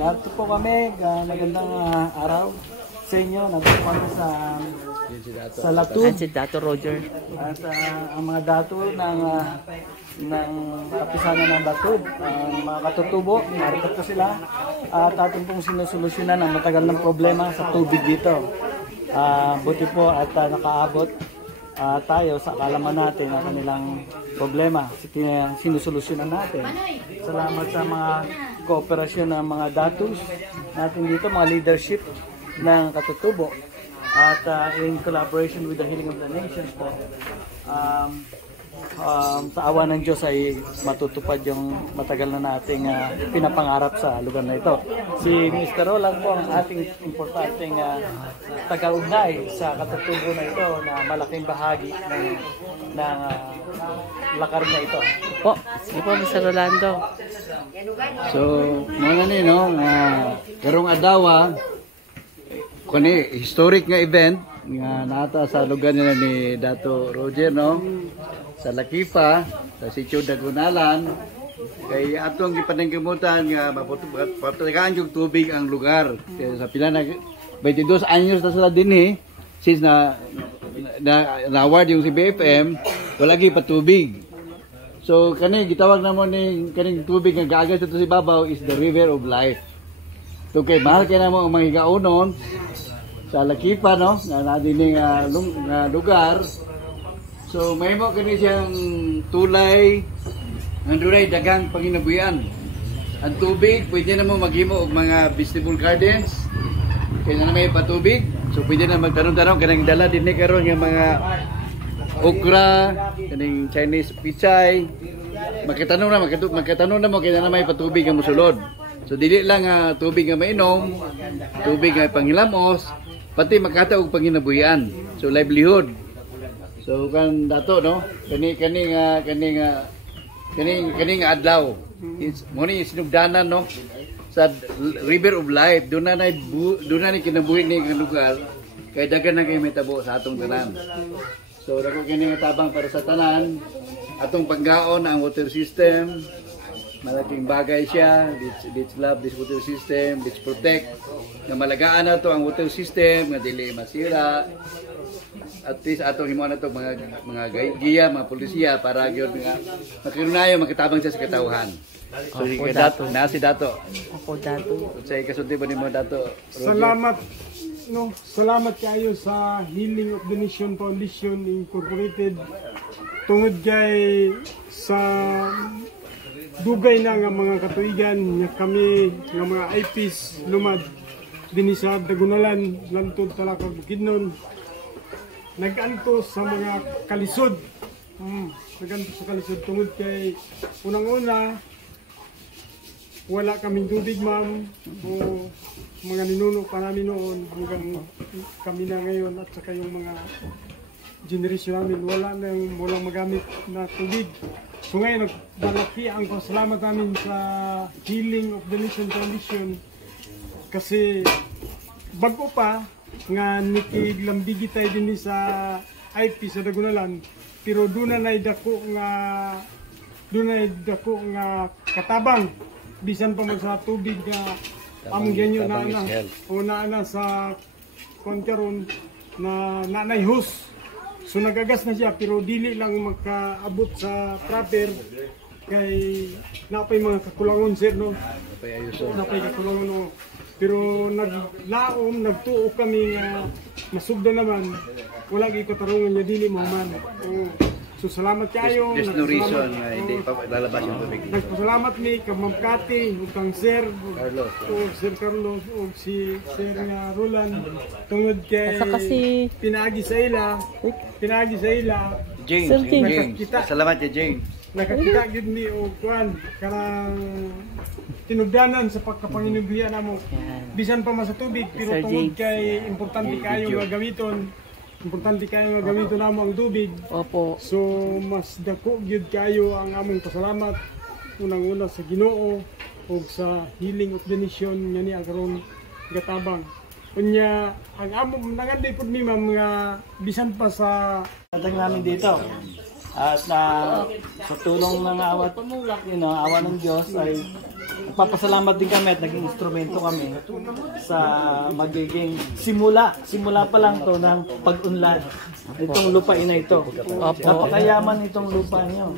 Narito po kami, magandang araw sa inyo. Narito kami sa Latub. Si Dato Roger. At ang mga dato ng kapisanan ng Latub, mga katutubo, narito po sila. At atin pong sinusolusyonan ang matagal ng problema sa tubig dito. Buti po at nakaabot tayo sa kalaman natin ang kanilang problema. Sinusolusyonan natin. Salamat sa mga kooperasyon ng mga datos natin dito, mga leadership ng katutubo. At in collaboration with the Healing of the Nations po, sa awa ng Diyos ay matutupad yung matagal na nating pinapangarap sa lugar na ito. Si Mr. Roland po ang ating importanteng taga-ugnay sa katutubo na ito na malaking bahagi ng lakar na ito. Po, sige po Mr. Rolando. So, mga nino, karong adawa, kani historic nga event nga nata sa lugar nila ni Dato Roger, no? Sa Lakipa, sa Sitio Dagunalan, kay atong gipaningkimutan nga mapatugaan yung tubig ang lugar. Kaya sa pila na 22 anyos na sila dinhi, since na award yung CBFM, wala gi pa tubig. So kani gitawag na mo ni kaning tubig nga gaagas dito sa ibabaw is the river of life. So kay mahal kay namo ang mga higaonon sa Lakipa, no, na dining lugar. So may mo kini siyang tulay ang dunay dagang panginabuyan. Ang tubig pwede na mo maghimo og mga vegetable gardens. Kaya na may patubig. So pwede na magtanong-tanong kanang dala dinhi karon nga mga okra, kaning Chinese pichay. Magkatanong na mo kaya na may patubig nga mosulod. So dili lang tubig nga mainom, tubig nga panghilamos, pati makata og panginabuyan. So livelihood. So kan dato, no, kani adlaw is moni sinugdanan, no, sa river of life. Doon na kinabuhi ni lugar kay daghan na kay mahitabo sa atong tanan. So dako kini nga tabang para sa tanan, atong panggaon ang water system. Malaking bagay siya. Let's love this water system, let's protect na malagaan na to ang water system nga dili masira. At least atong himo na to mga giya, mga pulisiya para gyud nga makirunayo makitabang siya sa katawhan. So dato na si Dato. Ako Dato. Say kasulti ba nimo Dato? Salamat, no, salamat kayo sa Healing of the Nation Foundation Incorporated. Tungod kay sa dugay na nga mga katuigan nga kami nga mga IPs lumad dinhi sa Dagunalan lantod Talakag Bukidnon. Nag-anto sa mga kalisod. Nag-anto sa kalisod tungod kay unang-una wala kaming tubig, ma'am, o mga ninuno pa namin noon hanggang kami na ngayon at saka yung mga generation namin walang magamit na tubig. So ngayon nagdalaki ang pasalamat namin sa Healing of the Nation Foundation kasi bago pa nga nikilambigi tayo din sa IP sa Dagunalan, pero doon na dako nga katabang bisan pa man sa tubig nga among ganyo na sa konkaron na nanay hus. So nagagas na siya pero dili lang makaabot sa proper kay napay mga kakulangon, sir, no? Napay kakulangon, no? Pero naglaom, nagtuo kami nga masugda naman, wala gyud katarungan niya dili mo man. So salamat kayo. There's no reason hindi pa lalabas yung tubig. Nagpasalamat mi kay Ma'am Cathy, ug kang Sir Carlos, Sir Carlos ug si Sir nga Roland tungod kay pinaagi sa ila James. Salamat kay James. Nakakita gyud mi og kuan karang tinugdanan sa pagkapanginubihan namo. Bisan pa man sa tubig pero tungod kay importante kayo nga gamiton. Importante kayo nga gamiton namo ang tubig. Opo. So mas dako gyud kayo ang among pasalamat unang-una sa Ginoo ug sa Healing of the Nation nga ni karon gatabang. Unya ang among nanganday pud mi, ma'am, nga bisan pa sa Natang namin dito. At sa tulong ng awa ng Diyos ay papasalamat din kami at naging instrumento kami sa magiging simula pa lang to ng pag-unlad itong lupain na ito. Napakayaman itong lupa niyo.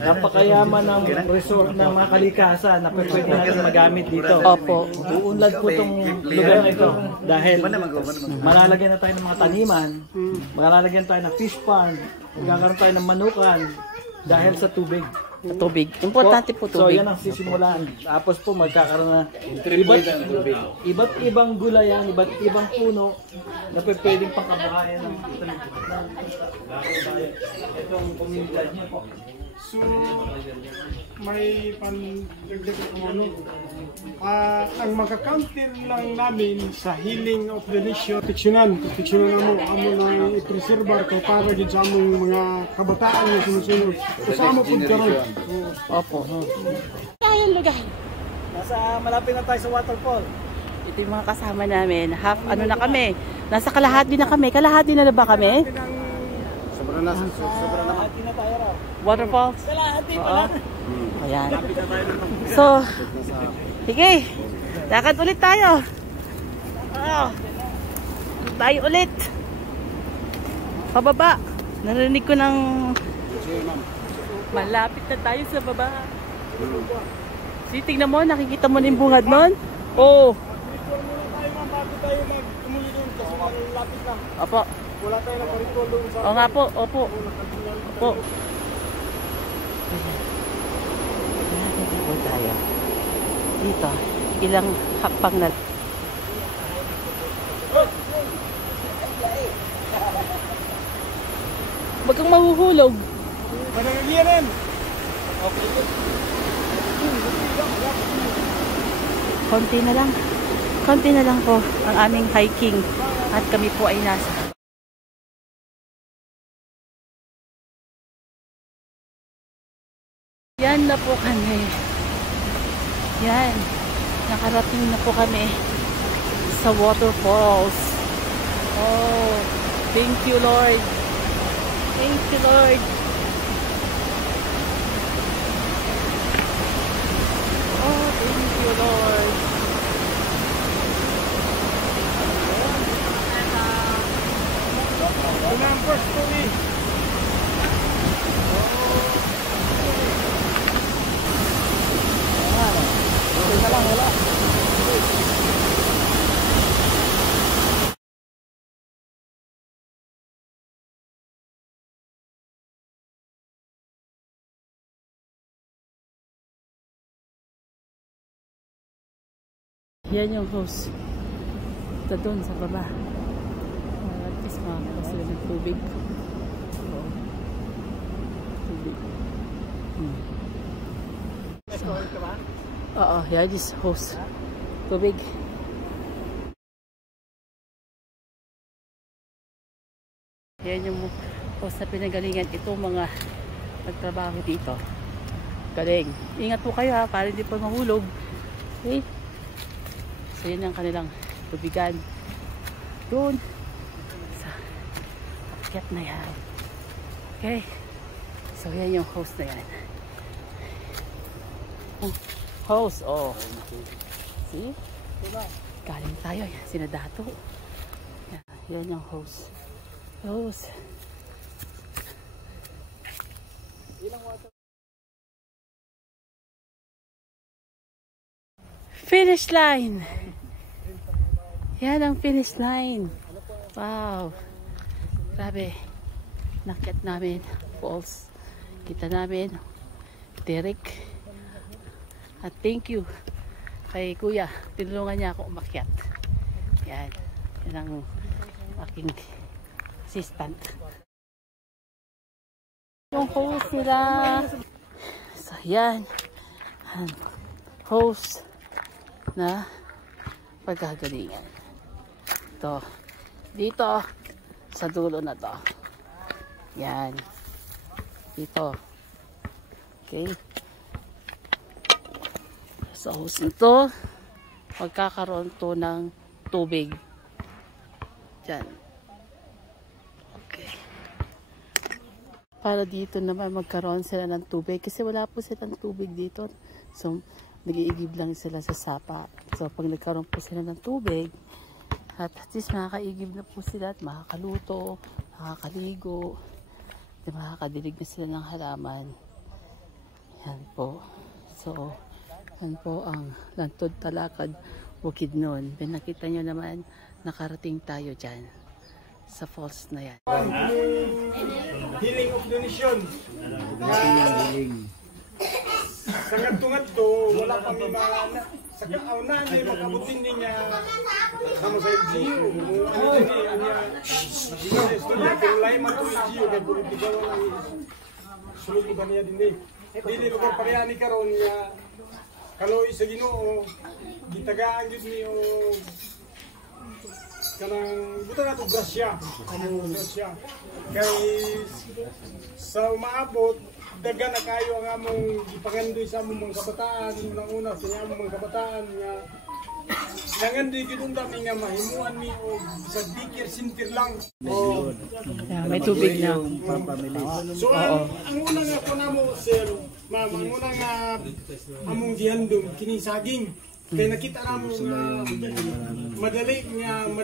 Napakayaman ng resort ng mga kalikasan na pwede natin magamit dito. Opo. Uunlad po itong lugar na ito dahil malalagyan na tayo ng mga taniman, malalagyan tayo ng fish pond, magkakaroon tayo ng manukan dahil sa tubig. Tubig. Importante po So tubig. yan ang sisimulan. Tapos po magkakaroon na iba't ibang gulayan, iba't ibang puno na pwedeng pangkabuhayan ng itong komunidad niyo po. So, may pandagdag ko ano. Ang magka-counter lang namin sa healing of the nation, proteksyonan mo, amo na i-preservar kay para din sa among mga kabataan na sumusunod. Kasama po karon. Opo. Ayun lugar. Malapit na tayo sa waterfall. Ito yung mga kasama namin. Half ano na kami. Nasa kalahati na kami. Kalahati na ba kami? Sobrang na tayo raw. Waterfalls? Kalahati pa lang. Ayan. So, sige. Lakad ulit tayo. Tayo ulit. Pababa. Narinig ko ng malapit na tayo sa baba. Tingnan mo, nakikita mo na yung bungad nun? Oo. Bago tayo mag-umuwi doon kasi malapit na. Opo. Wala tayo nag-recall doon sa... Oo nga po. Opo. Opo. Dito tayo. Dito. Ilang hakbang na. Huwag kang mahuhulog. Manangiyanan! Konti na lang po ang aming hiking at kami po ay nasa yan na po kami. Yan, nakarating na po kami sa waterfalls. Oh, thank you Lord. Thank you Lord. Oh, thank you Lord. Ito na ang first story. Yan yung house. Ito doon sa baba. At least makakita sila ng tubig. Tubig. Oo, yan is house. Tubig. Yan yung house na pinagalingan. Ito mga nagtrabaho dito. Galing. Ingat po kayo ha, para hindi po mahulog. Okay? So yun ang kanilang tubigan doon sa akyat na yan. Okay, so yan yung house na yan. House, oh, see, galing tayo yan, sinadato yan, yan yung house. Finish line. Yan ang finish line. Wow. Grabe. Nakyat namin. Falls. Kita namin. Derek. At thank you kay Kuya. Tinulungan niya ako umakyat. Yan. Yan ang aking assistant. Yung host nila. So yan. Host na pagkagalingan. Ito. Dito sa dulo na to. Yan. Dito. Okay. Sa house nito, magkakaroon to ng tubig. Diyan. Okay. Para dito naman magkaroon sila ng tubig kasi wala po silang tubig dito. So, nag-iigib lang sila sa sapa. So pag nagkaroon po sila ng tubig, at least makakaigib na po sila at makakaluto, makakaligo, at makakadilig na sila ng halaman. Yan po. So, yan po ang Lantod Talakad, Bukidnon. Nakita nyo naman, nakarating tayo dyan sa falls na yan. Healing of the nation. Sa ngadto-ngadto, wala pa may mga sa kauna ni makabutin niya sama sa LGU. Ano niya? Sa istorya pero lain man to LGU kay politika wala ni sulod ba niya dinhi. Dili lugar pareha ni karon nga kaloy sa Ginoo gitagaan gyud ni o kanang buta na to grasya. Grasya. Kay sa umaabot dagan na kayo ang among ipangandoy sa among mga kabataan, unang-una sa among mga kabataan nga nangandoy gidunda mi nga mahimuan mi og sa dikir sintir lang. Yeah, may tubig na. So ang una nga po namo sir, ma'am, ang una nga among gihandom kini saging. Kay nakita namo nga madali ang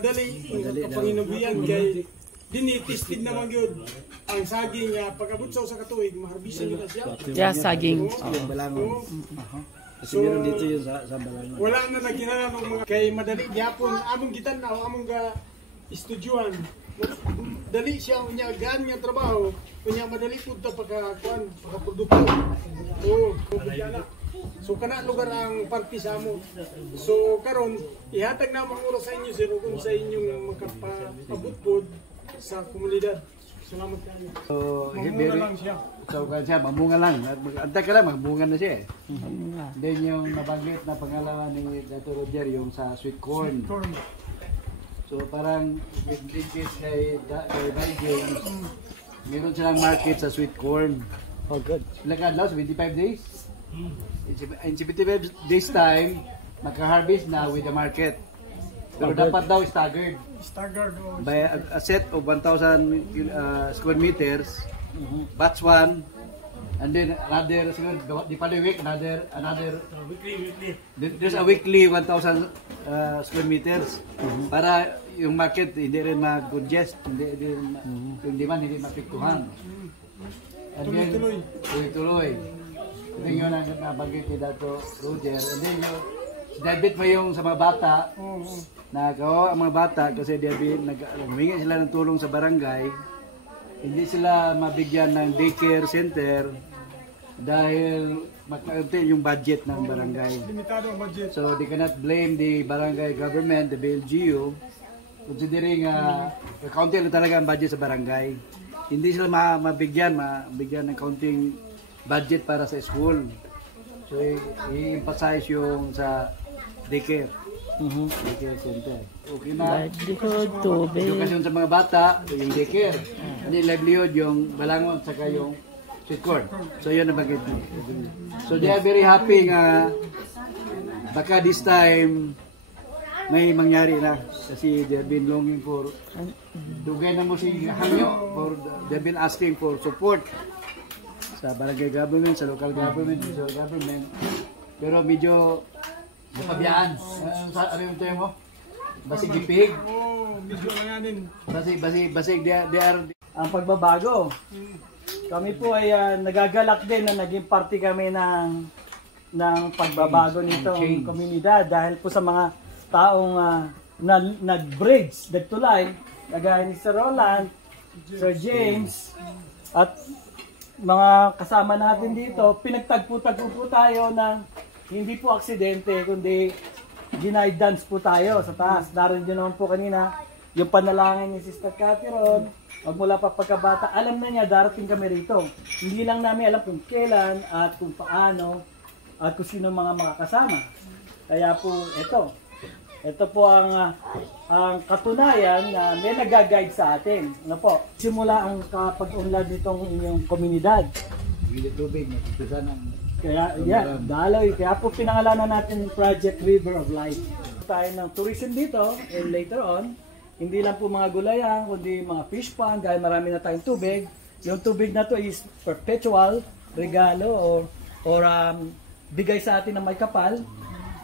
kapanginabuyan kay dini tested naman yun ang saging nga pag-abot sa katuig maharbisan nila siya. Yeah, saging. Balangon. Kasi So, meron dito yun sa Balangon. wala na nagkinala ng mga kay madali gyapon among gitanaw among ga estudyuhan. Dali siya unya gaan nga trabaho, unya madali pud ta pagkakuan, pagkaprodukto. Oo, kubyana. So kana lugar ang party sa amo. So karon ihatag na mga oras sa inyo sir kung sa inyong makapabutpod sa komunidad. Salamat kayo. So, Mamuna lang siya. So, siya, mamunga lang. Antay ka lang, mamunga na siya eh. Then yung nabanggit na pangalaman ni Dr. Roger, yung sa sweet corn. So, parang linkage kay By James, meron silang market sa sweet corn. Oh, good. Ilang adlaw? 75 days? In 75 days time, maka-harvest na with the market. Pero dapat daw staggered. Staggered o By a set of 1,000 square meters, batch 1, and then another, siguro, di pa week, another, weekly. there's a weekly 1,000 square meters para yung market hindi rin mag-congest, yung demand hindi mapiktuhan. And then, tuloy-tuloy. Ito yun ang nabanggit ni Dr. Roger. And then, debit pa yung sa mga bata, nagawa ang mga bata kasi humingi sila ng tulong sa barangay, hindi sila mabigyan ng daycare center dahil makaunti yung budget ng barangay. Limitado ang budget. So they cannot blame the barangay government, the BLGU, considering kaunti lang talaga ang budget sa barangay. Hindi sila mabigyan ng kaunting budget para sa school. So i-emphasize yung sa daycare. Daycare center. Okay na. Livelihood, tubig. Edukasyon sa mga bata, yung daycare. Hindi livelihood, yung balangon, saka yung sweet corn. So yun ang bagay. So they are very happy nga baka this time may mangyari na. Kasi they have been longing for dugay na mo si Hanyo for they have been asking for support sa barangay government, sa local government, sa government. Pero medyo napabiyaan. Ano yung tayo mo? Basig ipig. Medyo langanin. Basig, they are... Ang pagbabago. Kami po ay nagagalak din na naging party kami ng pagbabago nitong komunidad dahil po sa mga taong nag-bridge, nagtulay, kagaya ni Sir Roland, Sir James, at mga kasama natin dito, pinagtagpo-tagpo po tayo ng hindi po aksidente, kundi ginaidance po tayo sa taas. Narinig naman po kanina, yung panalangin ni Sister Catherine, magmula pa pagkabata, alam na niya, darating kami rito. Hindi lang namin alam kung kailan at kung paano at kung sino mga makakasama. Kaya po, ito po ang katunayan na may nag-guide sa atin. Ano po? Simula ang pag-unlad nitong inyong komunidad. Hindi tubig, nagpisa ng... Kaya, daloy. Kaya po pinangalanan natin Project River of Life. Tayo ng tourism dito, and later on, hindi lang po mga gulayan, kundi mga fish pond, dahil marami na tayong tubig. Yung tubig na to is perpetual, regalo, or bigay sa atin ng may kapal,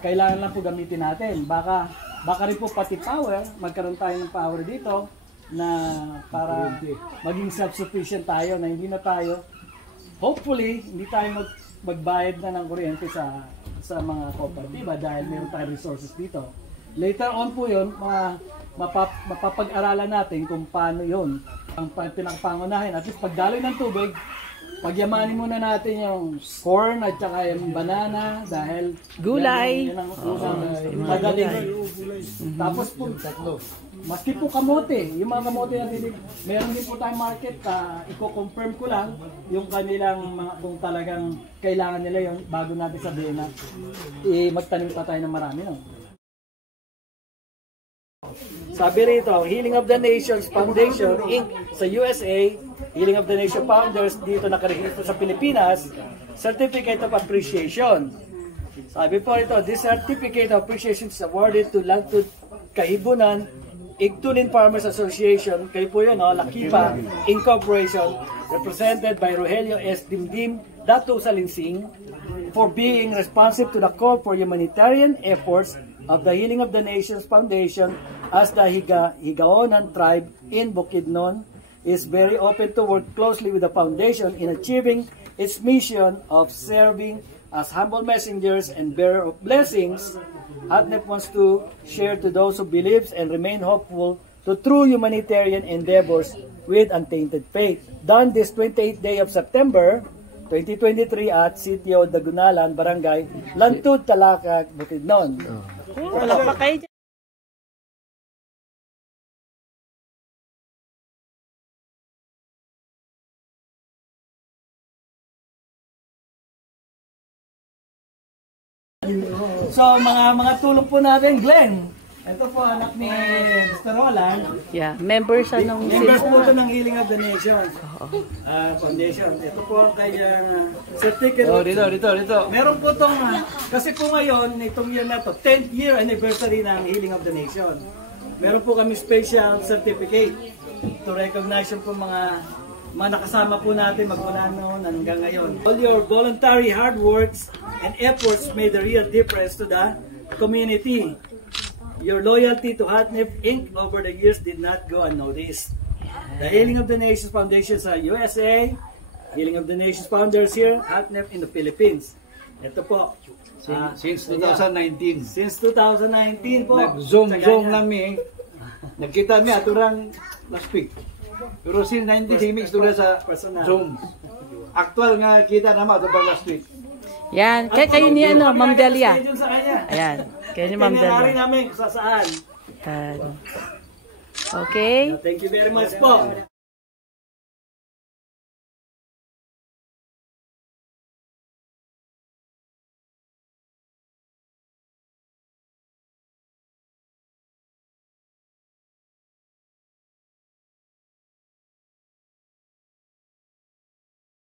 kailangan lang po gamitin natin. Baka rin po pati power, magkaroon tayo ng power dito na para maging self-sufficient tayo, na hindi na tayo, hopefully, hindi tayo magbayad na ng kuryente sa mga kooperatiba dahil meron tayong resources dito. Later on po yun, mapapag-aralan natin kung paano yun. Ang pinagpangunahin, at least pagdaloy ng tubig, pagyamanin muna natin yung corn at saka yung banana dahil Gulay. yan ang madaling. Tapos po, maski po kamote, yung mga kamote natin, meron din po tayong market, i-confirm ko lang yung kanilang mga, kung talagang kailangan nila yun bago natin sabihin na magtanim pa tayo ng marami. No? Sabi rito, Healing of the Nations Foundation Inc. sa USA, Healing of the Nation Founders dito nakarehistro sa Pilipinas, Certificate of Appreciation. Sabi po ito, this Certificate of Appreciation is awarded to Langtud Kahibunan Igtulin Farmers Association, kayo po yun, Lakipa Incorporation, represented by Rogelio S. Dimdim Datu Salinsing, for being responsive to the call for humanitarian efforts of the Healing of the Nations Foundation as the Higaonan tribe in Bukidnon is very open to work closely with the foundation in achieving its mission of serving as humble messengers and bearer of blessings. HATNEP wants to share to those who believe and remain hopeful to true humanitarian endeavors with untainted faith. Done this 28th day of September 2023 at Sitio Dagunalan, Barangay Lantud, Talakag, Bukidnon. Wala pa kayo dyan. So mga tulong po natin, Glenn. Ito po anak ni Mr. Roland. Yeah, member siya ng Members po ito ng Healing of the Nations Foundation. Ito po ang kanyang certificate. Dito. Meron po itong, kasi po ngayon, itong year na to, 10th year anniversary ng Healing of the Nation. Meron po kami special certificate to recognize po mga nakasama po natin magmula noon hanggang ngayon. All your voluntary hard works and efforts made a real difference to the community. Your loyalty to HATNEP Inc. over the years did not go unnoticed. The Healing of the Nations Foundation sa USA, Healing of the Nations Founders here, HATNEP in the Philippines. Ito po. Since 2019. Since 2019 po. Nag-zoom nami. Nagkita niya aturang last week. Pero since 19 himix doon sa Zoom. Actual nga kita naman ito last week. Yan, kayo ni Ma'am Delia. Ayan. Ayan, kayo ni Ma'am Pinanari Delia. namin kung saan. Okay. Thank you very much po.